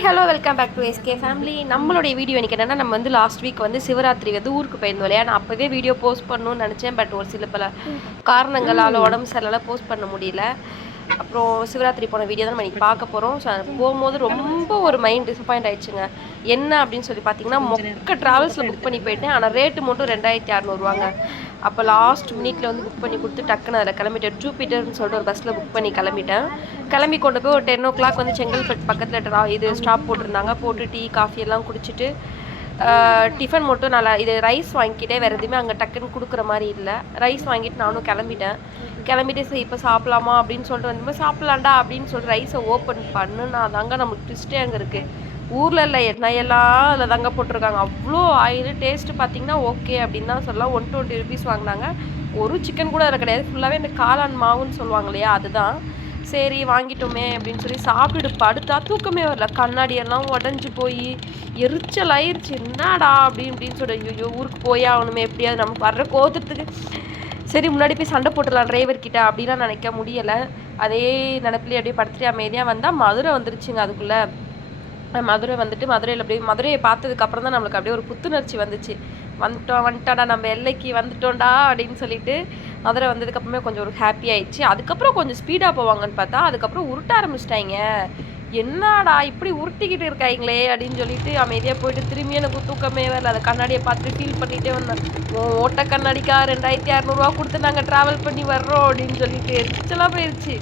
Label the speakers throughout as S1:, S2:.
S1: Hi hello welcome back to SK family. நம்மளுடைய video எனக்கு என்னென்னா நம்ம வந்து லாஸ்ட் வீக் வந்து சிவராத்திரி வந்து ஊருக்கு போயிருந்தோம் இல்லையா? நான் அப்போவே வீடியோ போஸ்ட் பண்ணணும்னு நினச்சேன் பட் ஒரு சில பல காரணங்களால் உடம்பு சரியில்லை போஸ்ட் பண்ண முடியல. அப்புறம் சிவராத்திரி போன வீடியோ தான் நம்ம இன்னைக்கு பார்க்க போகிறோம் ஸோ அது போகும்போது ரொம்ப ஒரு மைண்ட் டிசப்பாயிண்ட் ஆயிடுச்சுங்க. என்ன அப்படின்னு சொல்லி பார்த்தீங்கன்னா மொக்க ட்ராவல்ஸில் புக் பண்ணி போயிட்டேன். ஆனால் ரேட்டு மட்டும் ரெண்டாயிரத்தி அறநூறுவாங்க. அப்போ லாஸ்ட் மினிட்ல வந்து புக் பண்ணி கொடுத்து டக்குன்னு அதில் கிளம்பிட்டேன். ஜூபிட்டர்னு சொல்லிட்டு ஒரு பஸ்ஸில் புக் பண்ணி கிளம்பிட்டேன். கிளம்பி கொண்டு போய் ஒரு டென் ஓ கிளாக் வந்து செங்கல்பட்டு பக்கத்தில் ட்ரா இது ஸ்டாப் போட்டிருந்தாங்க. போட்டு டீ காஃபி எல்லாம் குடிச்சிட்டு டிஃபன் மட்டும் நல்லா இது ரைஸ் வாங்கிக்கிட்டே வேறு எதுவுமே அங்கே டக்குன்னு கொடுக்குற மாதிரி இல்லை. ரைஸ் வாங்கிட்டு நானும் கிளம்பிட்டேன். கிளம்பிட்டு சரி இப்போ சாப்பிட்லாமா அப்படின்னு சொல்லிட்டு வந்து சாப்பிட்லாண்டா அப்படின்னு சொல்லிட்டு ரைஸை ஓப்பன் பண்ணுன்னா தாங்க நம்மளுக்கு ட்விஸ்ட்டே அங்கே இருக்குது ஊரில் இல்லை எண்ணெயெல்லாம் அதில் தாங்க போட்டிருக்காங்க. அவ்வளோ ஆயில் டேஸ்ட்டு பார்த்தீங்கன்னா ஓகே அப்படின்னு தான் சொல்லலாம். ஒன் டுவெண்ட்டி ருபீஸ் வாங்கினாங்க. ஒரு சிக்கன் கூட அதில் கிடையாது. ஃபுல்லாகவே இந்த காளான் மாவுன்னு சொல்லுவாங்க இல்லையா அதுதான். சரி வாங்கிட்டோமே அப்படின்னு சொல்லி சாப்பிட்டு படுத்தா தூக்கமே வரல. கண்ணாடி எல்லாம் உடஞ்சி போய் எரிச்சல் ஆயிடுச்சு என்னடா? அப்படி இப்படின்னு சொல்லி ஐயோ ஊருக்கு போயே ஆகணுமே. எப்படியாவது நமக்கு வர்ற கோதத்துக்கு சரி முன்னாடி போய் சண்டை போட்டுடலாம் டிரைவர் கிட்ட. அப்படிலாம் நினைக்க முடியலை. அதே நினப்பிலே அப்படியே படுத்துட்டு அமைதியாக வந்தால் மதுரை வந்துருச்சுங்க அதுக்குள்ளே. மதுரை வந்துட்டு மதுரையில் அப்படியே மதுரையை பார்த்ததுக்கு அப்புறம் தான் நம்மளுக்கு அப்படியே ஒரு புத்துணர்ச்சி வந்துச்சு. வந்துட்டோம் வந்துட்டோம்டா நம்ம எல்லைக்கு வந்துட்டோம்டா அப்படின்னு சொல்லிட்டு மதுரை வந்ததுக்கப்புறமே கொஞ்சம் ஒரு ஹாப்பி ஆயிடுச்சு. அதுக்கப்புறம் கொஞ்சம் ஸ்பீடாக போவாங்கன்னு பார்த்தா அதுக்கப்புறம் உருட்ட ஆரம்பிச்சிட்டாங்க. என்னடா இப்படி உருட்டிக்கிட்டு இருக்காங்களே அப்படின்னு சொல்லிட்டு அமைதியாக போயிட்டு திரும்பி எனக்கு தூக்கமே வரல. அந்த கண்ணாடியை பார்த்துட்டு ஃபீல் பண்ணிகிட்டே வந்தேன். உன் ஓட்ட கண்ணாடிக்கா ரெண்டாயிரத்தி அறநூறுவா கொடுத்து நாங்கள் ட்ராவல் பண்ணி வர்றோம் அப்படின்னு சொல்லிட்டு எரிச்சலாக போயிடுச்சு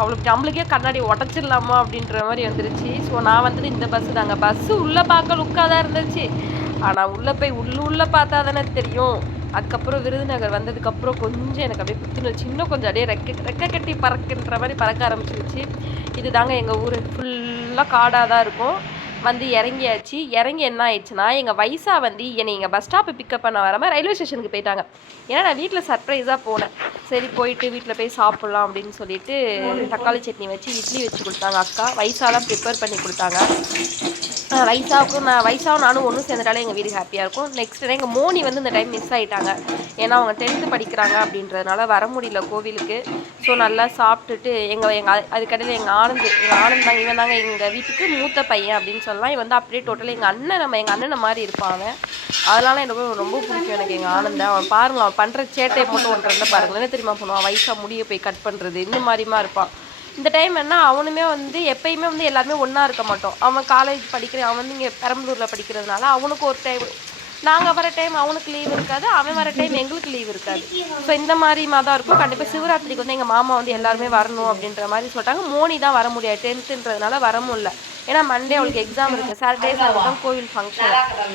S1: அவளுக்கு நம்மளுக்கே கண்ணாடி உடச்சிடலாமா அப்படின்ற மாதிரி வந்துருச்சு. ஸோ நான் வந்துட்டு இந்த பஸ்ஸு தாங்க. பஸ்ஸு உள்ளே பார்க்க லுக்காக தான் இருந்துச்சு. ஆனால் உள்ளே போய் உள்ளே உள்ளே பார்த்தா தானே தெரியும். அதுக்கப்புறம் விருதுநகர் வந்ததுக்கப்புறம் கொஞ்சம் எனக்கு அப்படியே புத்துணர்ச்சி. இன்னும் கொஞ்சம் அப்படியே ரெக்க ரெக்க கட்டி பறக்குன்ற மாதிரி பறக்க ஆரம்பிச்சிருச்சு. இது தாங்க எங்கள் ஊர். ஃபுல்லாக காடாக தான் இருக்கும். வந்து இறங்கியாச்சு. இறங்கி என்ன ஆயிடுச்சுன்னா எங்கள் வயசாக வந்து என்னை எங்கள் பஸ் ஸ்டாப்பு பிக்கப் பண்ண வராமல் ரயில்வே ஸ்டேஷனுக்கு போயிட்டாங்க. ஏன்னா நான் வீட்டில் சர்ப்ரைஸாக போனேன். சரி போயிட்டு வீட்டில் போய் சாப்பிட்லாம் அப்படின்னு சொல்லிட்டு தக்காளி சட்னி வச்சு இட்லி வச்சு கொடுத்தாங்க அக்கா. வயசாலாம் ப்ரிப்பேர் பண்ணி கொடுத்தாங்க. வயசாவுக்கும் நான் வயசாவும் நானும் ஒன்றும் சேர்ந்துட்டாலே எங்கள் வீடு ஹாப்பியாக இருக்கும். நெக்ஸ்ட் எங்கள் மோனி வந்து இந்த டைம் மிஸ் ஆகிட்டாங்க ஏன்னா அவங்க டென்த்து படிக்கிறாங்க அப்படின்றதுனால வர முடியல கோவிலுக்கு. ஸோ நல்லா சாப்பிட்டுட்டு எங்கள் எங்கள் அதுக்கடையில் எங்கள் ஆனந்த் எங்கள் ஆனந்த் தான் இவன் தாங்க எங்கள் வீட்டுக்கு மூத்த பையன் அப்படின்னு சொல்லலாம். இவன் வந்து அப்படியே டோட்டலாக எங்கள் அண்ணன் நம்ம எங்கள் அண்ணனை மாதிரி இருப்பான் அவன். அதனால எனக்கு ரொம்ப பிடிக்கும் எனக்கு எங்கள் ஆனந்தன் அவன் பாருங்க அவன் பண்ணுற சேட்டையை மட்டும் ஒன்று பாருங்கள் பாருங்களேன் என்ன தெரியுமா பண்ணுவான்? வயசாக முடிய போய் கட் பண்ணுறது இந்த மாதிரிமா இருப்பான். இந்த டைம் என்ன அவனுமே வந்து எப்பயுமே வந்து எல்லாருமே ஒன்றா இருக்க மாட்டோம். அவன் காலேஜ் படிக்கிற அவன் வந்து இங்கே பெரம்பலூரில் படிக்கிறதுனால அவனுக்கு ஒரு டைம் நாங்கள் வர டைம் அவனுக்கு லீவ் இருக்காது அவன் வர டைம் எங்களுக்கு லீவ் இருக்காது. ஸோ இந்த மாதிரிமா தான் இருக்கும். கண்டிப்பாக சிவராத்திரிக்கு வந்து எங்கள் மாமா வந்து எல்லாருமே வரணும் அப்படின்ற மாதிரி சொல்லிட்டாங்க. மோனி தான் வர முடியாது. டென்த்துன்றதுனால வர முடியல. ஏன்னா மண்டே அவளுக்கு எக்ஸாம் இருக்குது சாட்டர்டே சாட்டர்டே தான் கோவில் ஃபங்க்ஷன்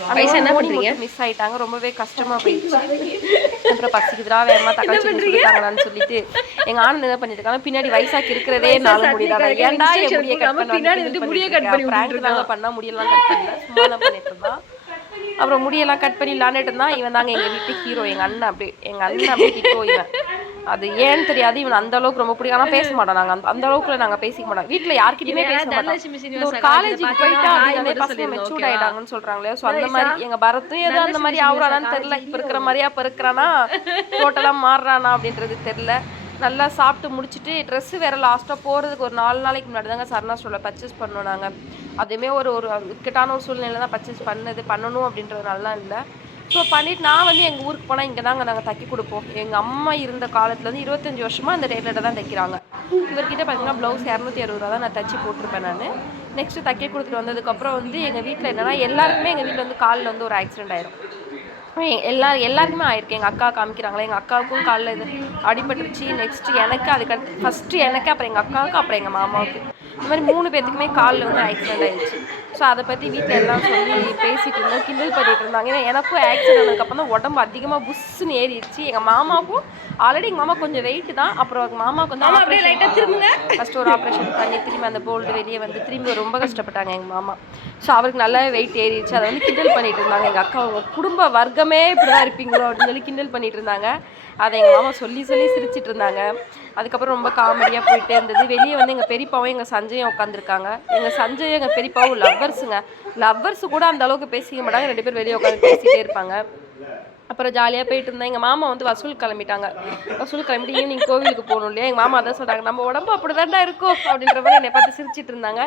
S1: ஆனால் என்ன பண்ணுறீங்க மிஸ் ஆயிட்டாங்க. ரொம்பவே கஷ்டமாக போயிடுச்சு. அப்புறம் பசிக்குதுரா வேகமாக தக்காளி சொல்லிட்டாங்களான்னு சொல்லிட்டு எங்கள் ஆனந்த் என்ன பண்ணிட்டு இருக்காங்க? பின்னாடி வயசாக்கி இருக்கிறதே நாலு முடியல ஏன்டா என் முடிய கட் பண்ணி முடிய கட் பண்ணி பிராங்க் தாங்க பண்ணா முடியெல்லாம் கட் பண்ணல. சும்மா தான் பண்ணிட்டு இருந்தான் அப்புறம் முடியெல்லாம் கட் பண்ணி விளாண்டுட்டு இருந்தான். இவன் தாங்க எங்கள் வீட்டு ஹீரோ எங்கள் அண்ணன் அப்படியே எங்கள் அண்ணன் அப்படியே ஹீரோ இவன். அது ஏன்னு தெரியாது. இவன் அந்த அளவுக்கு ரொம்ப பிடிக்கும். ஆனால் பேச மாட்டோம் நாங்கள் அந்த அந்த அளவுக்கு நாங்கள் பேசிக்க மாட்டோம். வீட்டில் யார்கிட்டயுமே பேச மாட்டோம் ஒரு காலேஜுக்கு போயிட்டா அப்படின்னாலே பசங்க மெச்சூர்ட் ஆயிட்டாங்கன்னு சொல்றாங்களே ஸோ அந்த மாதிரி எங்க பரத்தும் ஏதோ அந்த மாதிரி ஆகுறானான்னு தெரியல. இப்போ இருக்கிற மாதிரியா இப்போ இருக்கிறானா டோட்டலாக மாறுறானா அப்படின்றது தெரியல. நல்லா சாப்பிட்டு முடிச்சுட்டு ட்ரெஸ்ஸு வேறு லாஸ்ட்டாக போகிறதுக்கு ஒரு நாலு நாளைக்கு முன்னாடி தாங்க சரணா ஸ்டோரில் பர்ச்சேஸ் பண்ணோம் நாங்கள் அதுவுமே ஒரு ஒரு இக்கட்டான ஒரு சூழ்நிலை தான் பர்ச்சேஸ் பண்ணது பண்ணணும் அப்படின்றதுனாலாம் இல்லை. ஸோ பண்ணிட்டு நான் வந்து எங்கள் ஊருக்கு போனால் இங்கே தாங்க நாங்கள் தைக்கி கொடுப்போம். எங்கள் அம்மா இருந்த காலத்துலேருந்து இருபத்தஞ்சி வருஷமாக அந்த டேட்டில் தான் தைக்கிறாங்க. இவர்கிட்ட பார்த்தீங்கன்னா ப்ளவுஸ் இரநூத்தி அறுபது ரூபா தான் நான் தைச்சி போட்டிருப்பேன் நான். நெக்ஸ்ட்டு தைக்க கொடுத்துட்டு வந்ததுக்கப்புறம் வந்து எங்கள் வீட்டில் என்னென்னா எல்லாருக்குமே எங்கள் வீட்டில் வந்து காலில் வந்து ஒரு ஆக்சிடென்ட் ஆயிரும். எல்லா எல்லாருக்குமே ஆயிருக்கு. எங்கள் அக்கா காமிக்கிறாங்களே? எங்கள் அக்காவுக்கும் காலில் இது அடிபட்டுருச்சு. நெக்ஸ்ட்டு எனக்கு அதுக்கடுத்து ஃபஸ்ட்டு எனக்கு அப்புறம் எங்கள் அக்காவுக்கு அப்புறம் எங்கள் மாமாவுக்கு. இந்த மாதிரி மூணு பேர்த்துக்குமே காலில் வந்து ஆக்சிடென்ட் ஆயிடுச்சு. ஸோ அதை பற்றி வீட்டில் எல்லாம் சொல்லி பேசிட்டு இருந்தோம் கிண்டல் பண்ணிட்டு இருந்தாங்க. ஏன்னா எனக்கும் ஆக்சிடென்ட் ஆனதுக்கப்புறம் தான் உடம்பு அதிகமாக புஷ்ஷுன்னு ஏறிடுச்சு. எங்கள் மாமாவுக்கும் ஆல்ரெடி எங்கள் மாமா கொஞ்சம் வெயிட் தான். அப்புறம் எங்கள் மாமாவுக்கு வந்து ஆப்ரேஷன் திரும்புங்க. ஃபஸ்ட்டு ஒரு ஆப்ரேஷன் பண்ணி திரும்பி அந்த போல்டு வெளியே வந்து திரும்பி ரொம்ப கஷ்டப்பட்டாங்க எங்கள் மாமா. ஸோ அவருக்கு நல்லா வெயிட் ஏறிடுச்சு. அதை வந்து கிண்டல் பண்ணிட்டு இருந்தாங்க. எங்கள் அக்கா அவங்க குடும்ப வர்க்கமே இப்படி தான் இருப்பீங்களோ? அப்படின்னு சொல்லி கிண்டல் பண்ணிட்டு இருந்தாங்க. அதை எங்கள் மாமா சொல்லி சொல்லி சிரிச்சிட்டு இருந்தாங்க. அதுக்கப்புறம் ரொம்ப காமெடியாக போயிட்டே இருந்தது. வெளியே வந்து எங்கள் பெரியப்பாவும் எங்கள் சஞ்சயும் உட்காந்துருக்காங்க எங்கள் சஞ்சயும் எங்கள் பெரியப்பாவும் லவ்வர்ஸுங்க லவ்வர்ஸ் கூட அந்த அளவுக்கு பேசிக்க மாட்டாங்க. ரெண்டு பேர் வெளியே உட்காந்து பேசிகிட்டே இருப்பாங்க. அப்புறம் ஜாலியாக போயிட்டு இருந்தேன் எங்கள் மாமா வந்து வசூல் கிளம்பிட்டாங்க. வசூல் கிளம்பிட்டு ஈவினிங் கோவிலுக்கு போகணும் இல்லையா? எங்கள் மாமா அதான் சொல்கிறாங்க நம்ம உடம்பு அப்படி தாண்டா இருக்கும் அப்படின்ற மாதிரி என்னை பார்த்து சிரிச்சிட்டு இருந்தாங்க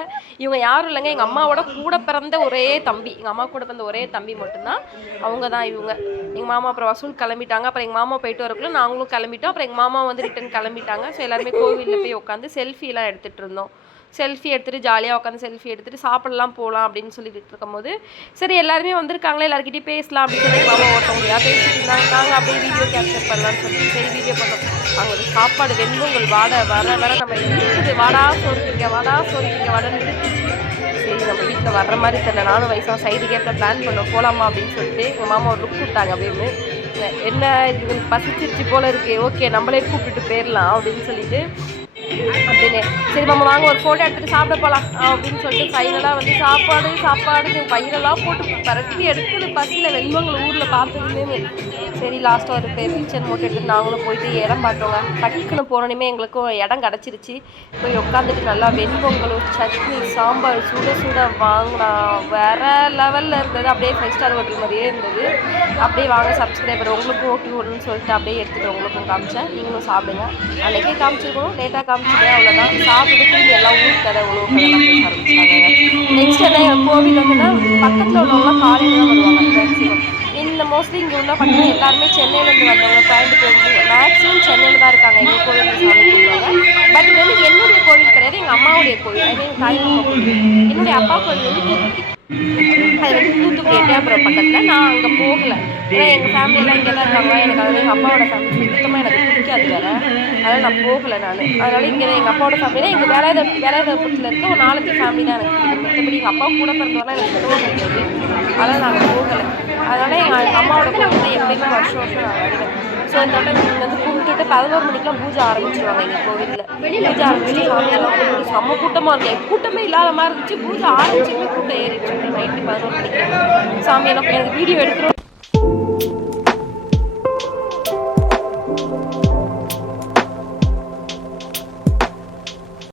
S1: இவங்க யாரும் இல்லைங்க எங்கள் அம்மாவோட கூட பிறந்த ஒரே தம்பி. எங்கள் அம்மா கூட பிறந்த ஒரே தம்பி மட்டும்தான். அவங்க தான் இவங்க. எங்கள் மாமா அப்புறம் வசூல் கிளம்பிட்டாங்க. அப்புறம் எங்கள் மாமா போயிட்டு வரக்குள்ள நாங்களும் கிளம்பிட்டோம். அப்புறம் எங்கள் மாமா வந்து ரிட்டன் கிளம்பிட்டாங்க. ஸோ எல்லாருமே கோவிலில் போய் உட்காந்து செல்ஃபிலாம் எடுத்துகிட்டு இருந்தோம். செல்ஃபி எடுத்துகிட்டு ஜாலியாக உட்காந்து செல்ஃபி எடுத்துகிட்டு சாப்பிடலாம் போகலாம் அப்படின்னு சொல்லிட்டு இருக்கும்போது சரி எல்லாருமே வந்திருக்காங்களே? எல்லாருக்கிட்டே பேசலாம் அப்படின்னு சொல்லி மாமா ஒருத்தவங்க யார் பேசிட்டு இருந்தாங்க. நாங்கள் அப்படியே வீடியோ கேப்சர் பண்ணலாம்னு சொல்லி சரி வீடியோ பண்ணோம் அவங்க ஒரு சாப்பாடு வெண்பொங்கல் வாட வர வர நம்ம இருக்குது. வாடா சோறுக்கீங்க வாடா சோறுக்கீங்க வாடன்னு சரி நம்ம வீட்டில் வர்ற மாதிரி தெரியல. நானும் வயசாக சைடு கேப்பில் பிளான் பண்ணோம். போகலாமா அப்படின்னு சொல்லிட்டு எங்கள் மாமா ஒரு லுக் கொடுத்தாங்க அப்படின்னு. என்ன இது பசிச்சிருச்சு போல இருக்கு ஓகே நம்மளே கூப்பிட்டுட்டு போயிடலாம் அப்படின்னு சொல்லிட்டு அப்படின்னு. சரி நம்ம வாங்க ஒரு ஃபோட்டோ எடுத்துட்டு சாப்பிட போகலாம் அப்படின்னு சொல்லிட்டு ஃபைனலாக வந்து சாப்பாடு சாப்பாடு பயிரெல்லாம் போட்டு பரட்டி எடுக்குது பசியில் வெண்மங்களை ஊரில் பார்த்ததுமே. சரி லாஸ்ட்டாக ஒரு பேர் கிச்சன் மூட்டை எடுத்துட்டு நாங்களும் போயிட்டு இடம் பார்த்தோங்க. டக்குன்னு போனோடனே எங்களுக்கும் இடம் கிடச்சிருச்சு. போய் உட்காந்துட்டு நல்லா வெண்பொங்கலும் சட்னி சாம்பார் சுட சுட வாங்கினா வேற லெவலில் இருந்தது. அப்படியே ஃபைவ் ஸ்டார் ஹோட்டல் மாதிரியே இருந்தது. அப்படியே வாங்க சப்ஸ்கிரைபர் உங்களுக்கும் ஓகே விடுன்னு சொல்லிட்டு அப்படியே எடுத்துகிட்டு உங்களுக்கும் காமிச்சேன். நீங்களும் சாப்பிடுங்க. அன்றைக்கே காமிச்சிருக்கணும் லேட்டாக காமிச்சிட்டேன் அவ்வளோதான் சாப்பிட்டு திரும்பி எல்லாம் ஊர் கடை உணவு கடைலாம் ஆரம்பிச்சிட்டாங்க. நெக்ஸ்ட் என்ன கோவில் வந்துன்னா பக்கத்தில் உள்ளவங்களாம் காலையில் தான் வருவாங்க மேக்ஸிமம் இந்த மோஸ்ட்லி இங்கே உள்ள பார்த்தீங்கன்னா எல்லாருமே சென்னையிலேருந்து வந்தவங்க கோயம்புத்தூர் மேக்ஸிமம் சென்னையில் தான் இருக்காங்க எங்கள் கோவில் சாமி கும்பிடுவாங்க பட் இது வந்து என்னுடைய கோவில் கிடையாது எங்கள் அம்மாவுடைய கோவில் அது எங்கள் தாய்மாமா கோவில். என்னுடைய அப்பா கோவில் வந்து தூத்துக்குடி. அது வந்து தூத்துக்குடி எட்டயபுரம் பக்கத்தில். நான் அங்கே போகலை. ஏன்னா எங்கள் ஃபேமிலியெல்லாம் இங்கே தான் இருக்காங்க. எனக்கு அதனால் எங்கள் அப்பாவோட ஃபேமிலி சுத்தமாக எனக்கு பிடிக்காது வேற. அதனால் நான் போகலை நான். அதனால் இங்கே எங்கள் அப்பாவோட ஃபேமிலினா எங்கள் வேலையாத வேலையாதபுரத்தில் இருக்க ஒரு நாலஞ்சு ஃபேமிலி தான் எனக்கு பிடிக்கும். மற்றபடி எங்கள் அப்பா கூட பிறந்தவரெலாம் எனக்கு சுத்தமாக பிடிக்காது. அதனால் நாங்கள் போகலை. அதனால் எங்கள் அம்மாவோட கோவில் தான் எப்பயுமே வருஷம் வருஷம் நான் வருவேன் ஸோ இந்த டைம் வந்து கும்பிட்டுட்டு பதினோரு மணிக்கெலாம் பூஜை ஆரம்பிச்சிருவாங்க எங்கள் கோவிலில். பூஜை ஆரம்பிச்சு சாமியெல்லாம் கும்பிட்டு செம்ம கூட்டமாக இருக்கும். கூட்டமே இல்லாத மாதிரி இருந்துச்சு. பூஜை ஆரம்பிச்சுமே கூட்டம் ஏறிடுச்சு. நைட்டு பதினோரு மணிக்கு. சாமியெல்லாம் எனக்கு வீடியோ எடுக்கிறோம். thank you